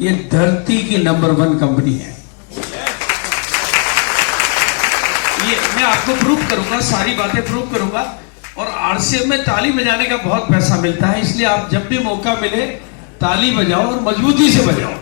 ये धरती की नंबर 1 कंपनी है। ये मैं आपको प्रूव करूंगा, सारी बातें प्रूव करूंगा। और आरसीएम में ताली बजाने का बहुत पैसा मिलता है, इसलिए आप जब भी मौका मिले ताली बजाओ और मजबूती से बजाओ।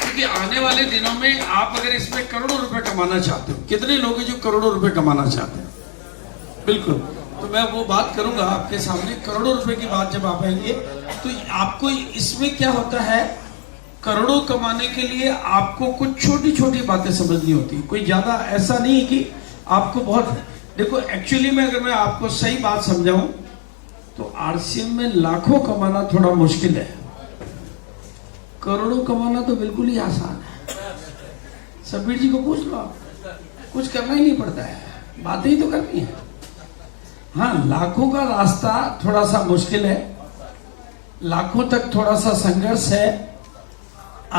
क्योंकि आने वाले दिनों में आप अगर इसमें करोड़ों रुपए कमाना चाहते हो, कितने लोग हैं जो करोड़ों रुपए कमाना चाहते हैं? बिल्कुल, तो मैं वो बात करूंगा आपके सामने। करोड़ों रुपए की बात जब आप आएंगे तो आपको इसमें क्या होता है, करोड़ों कमाने के लिए आपको कुछ छोटी छोटी बातें समझनी होती है। कोई ज्यादा ऐसा नहीं है कि आपको बहुत, देखो एक्चुअली में अगर मैं आपको सही बात समझाऊं तो आरसीएम में लाखों कमाना थोड़ा मुश्किल है, करोड़ों कमाना तो बिल्कुल ही आसान है। सबीर जी को पूछ लो, आप कुछ करना ही नहीं पड़ता है, बातें ही तो करनी है। हाँ, लाखों का रास्ता थोड़ा सा मुश्किल है, लाखों तक थोड़ा सा संघर्ष है,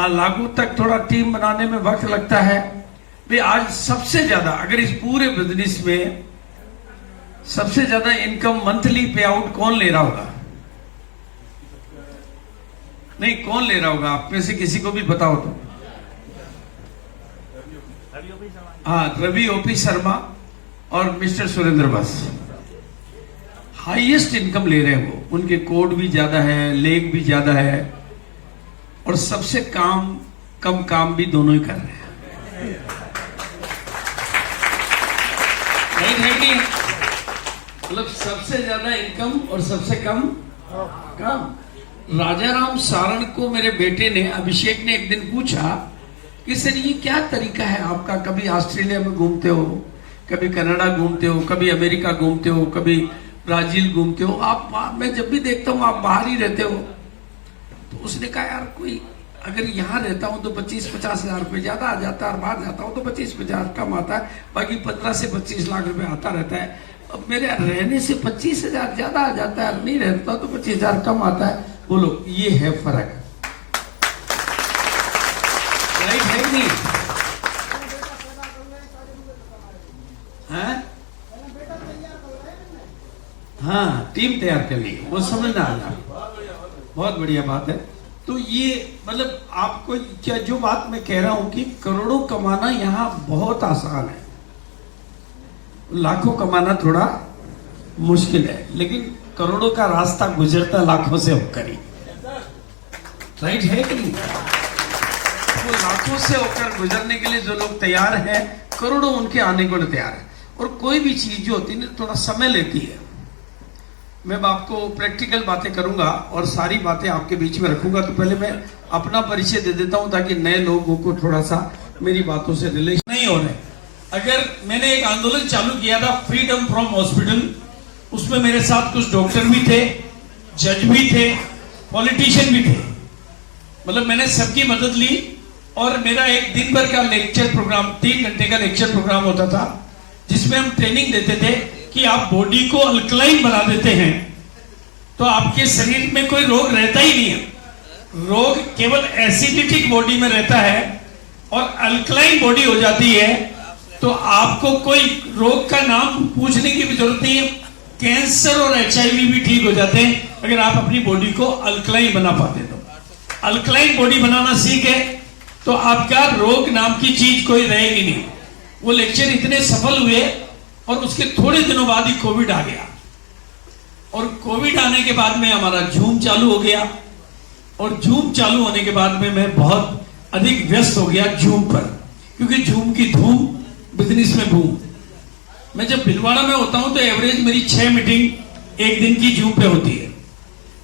लाखों तक थोड़ा टीम बनाने में वक्त लगता है। भाई आज सबसे ज्यादा अगर इस पूरे बिजनेस में सबसे ज्यादा इनकम मंथली पे आउट कौन ले रहा होगा? नहीं, कौन ले रहा होगा आप में से किसी को भी बताओ तो? हाँ, रवि ओपी शर्मा और मिस्टर सुरेंद्र बस हाईएस्ट इनकम ले रहे हैं। वो उनके कोड भी ज्यादा है, लेग भी ज्यादा है, और सबसे कम काम भी दोनों ही कर रहे हैं। नहीं, मतलब सबसे ज्यादा इनकम और सबसे कम काम। राजाराम सारण को मेरे बेटे ने, अभिषेक ने एक दिन पूछा कि सर ये क्या तरीका है आपका, कभी ऑस्ट्रेलिया में घूमते हो, कभी कनाडा घूमते हो, कभी अमेरिका घूमते हो, कभी ब्राजील घूमते हो, आप मैं जब भी देखता हूँ आप बाहर ही रहते हो। तो उसने कहा यार कोई अगर यहाँ रहता हूँ तो 25-50 हजार रुपये ज्यादा आ जाता है, और बाहर जाता हूँ तो 25-50 कम आता है, बाकी 15 से 25 लाख रुपए आता रहता है। अब मेरे रहने से 25 हजार ज्यादा आ जाता है, नहीं रहता तो 25 हजार कम आता है। बोलो ये है फर्क, राइट है नहीं? हाँ, टीम तैयार कर ली, वो समझना आना, बहुत बढ़िया बात है। तो ये मतलब आपको क्या जो बात मैं कह रहा हूं कि करोड़ों कमाना यहाँ बहुत आसान है, लाखों कमाना थोड़ा मुश्किल है, लेकिन करोड़ों का रास्ता गुजरता लाखों से होकर ही, राइट है कि नहीं? तो लाखों से होकर गुजरने के लिए जो लोग तैयार हैं, करोड़ों उनके आने को तैयार है। और कोई भी चीज जो होती है ना थोड़ा समय लेती है। मैं आपको प्रैक्टिकल बातें करूंगा और सारी बातें आपके बीच में रखूंगा। तो पहले मैं अपना परिचय दे देता हूं ताकि नए लोगों को थोड़ा सा मेरी बातों से रिलेशन नहीं हो रहे। अगर मैंने एक आंदोलन चालू किया था फ्रीडम फ्रॉम हॉस्पिटल, उसमें मेरे साथ कुछ डॉक्टर भी थे, जज भी थे, पॉलिटिशियन भी थे, मतलब मैंने सबकी मदद ली। और मेरा एक दिन भर का लेक्चर प्रोग्राम, 3 घंटे का लेक्चर प्रोग्राम होता था, जिसमें हम ट्रेनिंग देते थे कि आप बॉडी को अल्कलाइन बना देते हैं तो आपके शरीर में कोई रोग रहता ही नहीं है। रोग केवल एसिडिटिक बॉडी में रहता है, और अल्कलाइन बॉडी हो जाती है तो आपको कोई रोग का नाम पूछने की भी जरूरत नहीं है। कैंसर और HIV भी ठीक हो जाते हैं अगर आप अपनी बॉडी को अल्कलाइन बना पाते। तो अल्कलाइन बॉडी बनाना सीखे तो आपका रोग नाम की चीज कोई रहेगी नहीं। वो लेक्चर इतने सफल हुए और उसके थोड़े दिनों बाद ही कोविड आ गया, और कोविड आने के बाद में हमारा जूम चालू हो गया, और जूम चालू होने के बाद में मैं बहुत अधिक व्यस्त हो गया जूम पर, क्योंकि जूम की धूम, बिजनेस में बूम। मैं जब भिलवाड़ा में होता हूं तो एवरेज मेरी 6 मीटिंग एक दिन की जूम पे होती है,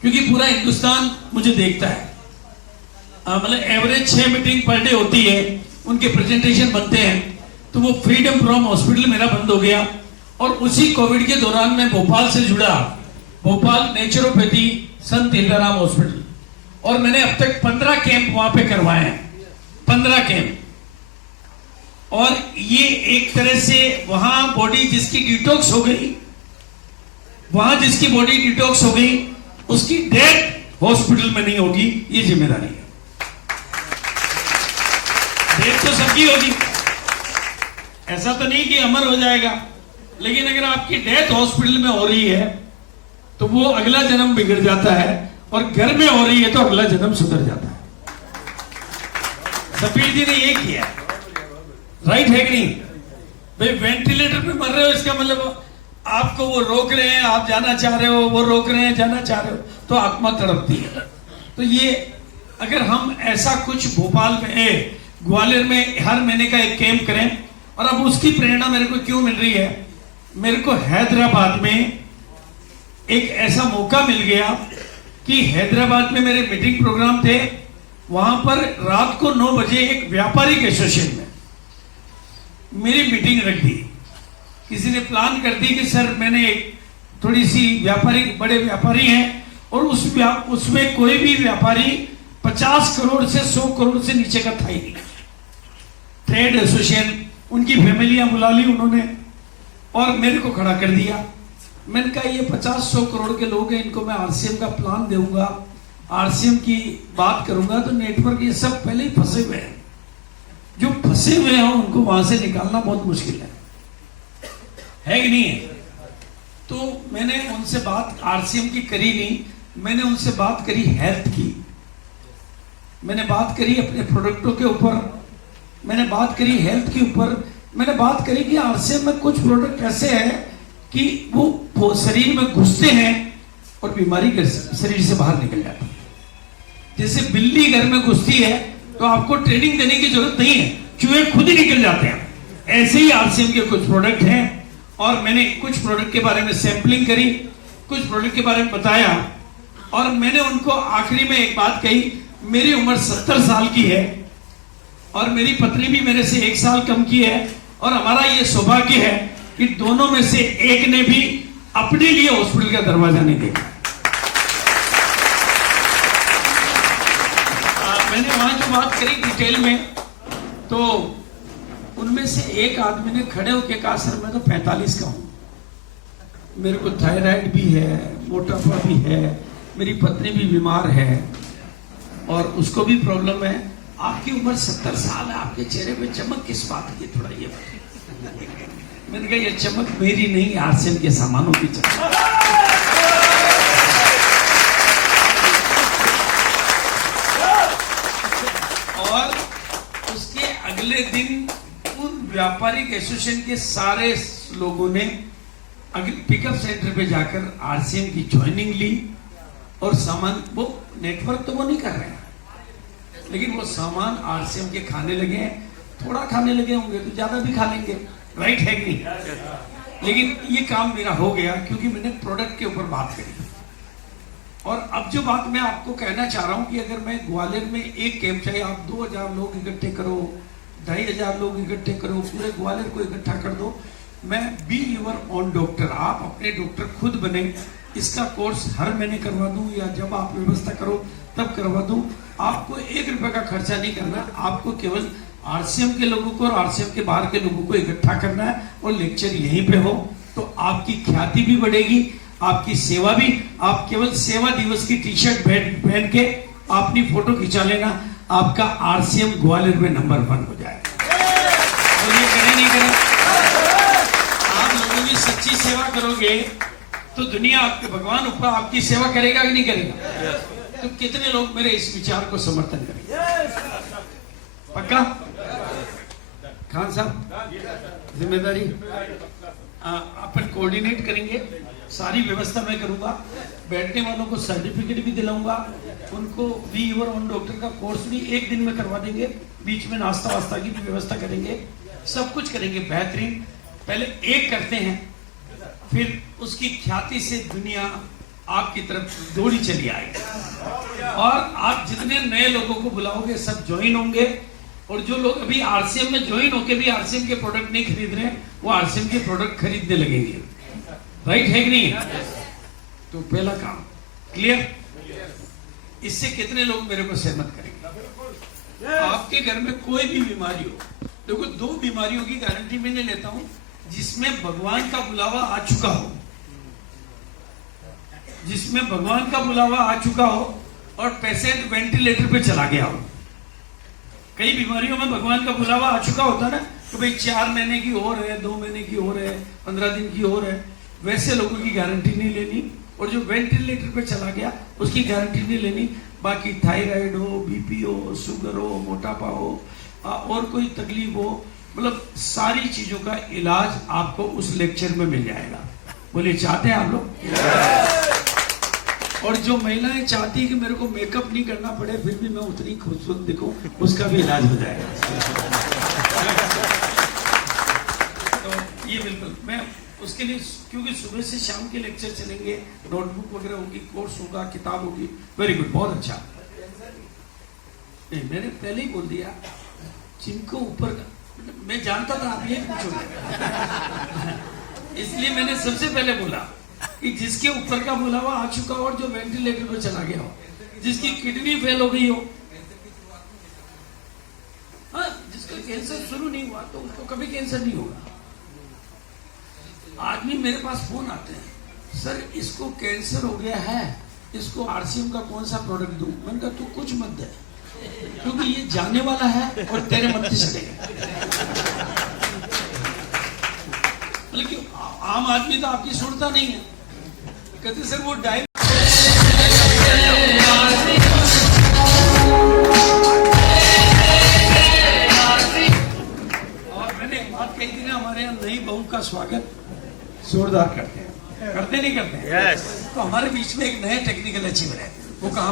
क्योंकि पूरा हिंदुस्तान मुझे देखता है। मतलब एवरेज 6 मीटिंग पर डे होती है, उनके प्रेजेंटेशन बनते हैं। तो वो फ्रीडम फ्रॉम हॉस्पिटल मेरा बंद हो गया, और उसी कोविड के दौरान मैं भोपाल से जुड़ा, भोपाल नेचुरोपैथी संत हिंदाराम हॉस्पिटल, और मैंने अब तक 15 कैंप वहां पे करवाए हैं, 15 कैंप। और ये एक तरह से वहां बॉडी जिसकी डिटॉक्स हो गई, वहां जिसकी बॉडी डिटॉक्स हो गई, उसकी डेथ हॉस्पिटल में नहीं होगी, ये जिम्मेदारी है। डेथ तो सबकी होगी, ऐसा तो नहीं कि अमर हो जाएगा, लेकिन अगर आपकी डेथ हॉस्पिटल में हो रही है तो वो अगला जन्म बिगड़ जाता है, और घर में हो रही है तो अगला जन्म सुधर जाता है। सफीर जी ने ये किया, राइट है कि नहीं भाई? वेंटिलेटर पे मर रहे हो, इसका मतलब आपको वो रोक रहे हैं, आप जाना चाह रहे हो, वो रोक रहे हैं, जाना चाह रहे हो, तो आत्मा तड़पती है। तो ये अगर हम ऐसा कुछ भोपाल में, ग्वालियर में हर महीने का एक कैंप करें, और अब उसकी प्रेरणा मेरे को क्यों मिल रही है, मेरे को हैदराबाद में एक ऐसा मौका मिल गया कि हैदराबाद में मेरे मीटिंग प्रोग्राम थे, वहां पर रात को 9 बजे एक व्यापारिक एसोसिएशन में मेरी मीटिंग रख दी। किसी ने प्लान कर दी कि सर मैंने एक थोड़ी सी व्यापारी, बड़े व्यापारी हैं, और उसमें कोई भी व्यापारी 50 करोड़ से 100 करोड़ से नीचे का था ही नहीं। ट्रेड एसोसिएशन, उनकी फैमिलियां बुला ली उन्होंने और मेरे को खड़ा कर दिया। मैंने कहा ये 50-100 करोड़ के लोग हैं, इनको मैं आरसीएम का प्लान दूंगा, आरसीएम की बात करूंगा, तो नेटवर्क ये सब पहले ही फंसे हुए हैं। जो फंसे हुए हैं उनको वहां से निकालना बहुत मुश्किल है कि नहीं है? तो मैंने उनसे बात आरसीएम की करी नहीं, मैंने उनसे बात करी हेल्थ की, मैंने बात करी अपने प्रोडक्टों के ऊपर, मैंने बात करी हेल्थ के ऊपर, मैंने बात करी कि आरसीएम में कुछ प्रोडक्ट ऐसे हैं कि वो शरीर में घुसते हैं और बीमारी शरीर से बाहर निकल जाती है। जैसे बिल्ली घर में घुसती है तो आपको ट्रेनिंग देने की जरूरत नहीं है, चूहे खुद ही निकल जाते हैं। ऐसे ही आरसीएम के कुछ प्रोडक्ट हैं, और मैंने कुछ प्रोडक्ट के बारे में सैंपलिंग करी, कुछ प्रोडक्ट के बारे में बताया, और मैंने उनको आखिरी में एक बात कही, मेरी उम्र 70 साल की है और मेरी पत्नी भी मेरे से 1 साल कम की है, और हमारा ये सौभाग्य है कि दोनों में से एक ने भी अपने लिए हॉस्पिटल का दरवाजा नहीं देखा। मैंने वहां जो बात करी डिटेल में, तो उनमें से एक आदमी ने खड़े होकर कहा सर मैं तो 45 का हूं, मेरे को थायराइड भी है, मोटापा भी है, मेरी पत्नी भी बीमार है और उसको भी प्रॉब्लम है। आपकी उम्र 70 साल है, आपके चेहरे पे चमक किस बात की, थोड़ा ये मैंने कहा ये चमक मेरी नहीं, आरसीएम के सामानों की चमक। और उसके अगले दिन उन व्यापारिक एसोसिएशन के सारे लोगों ने पिकअप सेंटर पे जाकर आरसीएम की ज्वाइनिंग ली, और सामान, वो नेटवर्क तो वो नहीं कर रहे हैं, लेकिन वो सामान आरसीएम के खाने लगे, थोड़ा खाने लगे होंगे तो ज्यादा भी खा लेंगे, राइट है कि नहीं? लेकिन ये काम मेरा हो गया क्योंकि मैंने प्रोडक्ट के ऊपर बात करी। और अब जो बात मैं आपको कहना चाह रहा हूं कि अगर मैं ग्वालियर में एक कैंप, चाहे आप 2000 लोग इकट्ठे करो, 2500 लोग इकट्ठे करो, पूरे ग्वालियर को इकट्ठा कर दो, मैं बी यूर ओन डॉक्टर, आप अपने डॉक्टर खुद बने, इसका कोर्स हर महीने करवा दूं या जब आप व्यवस्था करो तब करवा दूं। आपको 1 रुपए का खर्चा नहीं करना, आपको केवल आरसीएम के लोगों को और आरसीएम के बाहर के लोगों को इकट्ठा करना है, और लेक्चर यहीं पे हो, तो आपकी ख्याति भी बढ़ेगी, आपकी सेवा भी। आप केवल सेवा दिवस की टी-शर्ट पहन के अपनी फोटो खिंचा लेना, आपका आरसीएम ग्वालियर में नंबर 1 हो जाएगा। और ये करें नहीं करें, आप लोगों की सच्ची सेवा करोगे तो दुनिया आपके, भगवान ऊपर आपकी सेवा करेगा कि नहीं करेगा? तो कितने लोग मेरे इस विचार को समर्थन करेंगे? पक्का? खान साहब जिम्मेदारी अपन कोऑर्डिनेट करेंगे, सारी व्यवस्था मैं करूंगा, बैठने वालों को सर्टिफिकेट भी दिलाऊंगा, उनको बी यूर ओन डॉक्टर का कोर्स भी 1 दिन में करवा देंगे, बीच में नाश्ता वास्ता की भी व्यवस्था करेंगे, सब कुछ करेंगे बेहतरीन। पहले एक करते हैं, फिर उसकी ख्याति से दुनिया आपकी तरफ दौड़ी चली आएगी, और आप जितने नए लोगों को बुलाओगे सब ज्वाइन होंगे, और जो लोग अभी आरसीएम में ज्वाइन होके भी आरसीएम के प्रोडक्ट नहीं खरीद रहे, वो आरसीएम के प्रोडक्ट खरीदने लगेंगे, राइट है कि नहीं? तो पहला काम क्लियर। इससे कितने लोग मेरे को सहमत करेंगे? आपके घर में कोई भी बीमारी हो, देखो 2 बीमारियों की गारंटी मैंने लेता हूं जिसमें भगवान का बुलावा आ चुका हो, जिसमें भगवान का बुलावा आ चुका हो और पेशेंट वेंटिलेटर पे चला गया हो। कई बीमारियों में भगवान का बुलावा आ चुका होता है ना, तो भाई 4 महीने की और है, 2 महीने की और है, 15 दिन की और है, वैसे लोगों की गारंटी नहीं लेनी, और जो वेंटिलेटर पे चला गया उसकी गारंटी नहीं लेनी। बाकी थायराइड हो, बीपी हो, शुगर हो, मोटापा हो, और कोई तकलीफ हो, मतलब सारी चीजों का इलाज आपको उस लेक्चर में मिल जाएगा। बोलिए चाहते हैं आप लोग? और जो महिलाएं चाहती है कि मेरे को मेकअप नहीं करना पड़े फिर भी मैं उतनी खूबसूरत दिखूं, उसका भी इलाज हो जाएगा। तो ये बिल्कुल मैं उसके लिए, क्योंकि सुबह से शाम के लेक्चर चलेंगे, नोटबुक वगैरह होगी, कोर्स होगा, किताब होगी। वेरी गुड, बहुत अच्छा। नहीं, मैंने पहले ही बोल दिया जिनको ऊपर, मैं जानता था आप ये पूछोगे, इसलिए मैंने सबसे पहले बोला कि जिसके ऊपर का बोला हुआ आ चुका हो और जो वेंटिलेटर पर चला गया हो, जिसकी किडनी फेल हो गई हो, हाँ, जिसका कैंसर शुरू नहीं हुआ तो उसको कभी कैंसर नहीं होगा। आदमी मेरे पास फोन आते हैं, सर इसको कैंसर हो गया है, इसको आरसीएम का कौन सा प्रोडक्ट दूं? मैंने कहा तू कुछ मत दे, क्योंकि ये जाने वाला है और तेरे मन से चलेगा। लेकिन आम आदमी तो आपकी सुनता नहीं है, कहते सर वो डायल। और मैंने एक बात कही थी ना, हमारे यहाँ नई बहू का स्वागत जोरदार करते हैं, करते नहीं करते? yes. तो हमारे बीच में एक नया टेक्निकल अचीवर है, वो कहाँ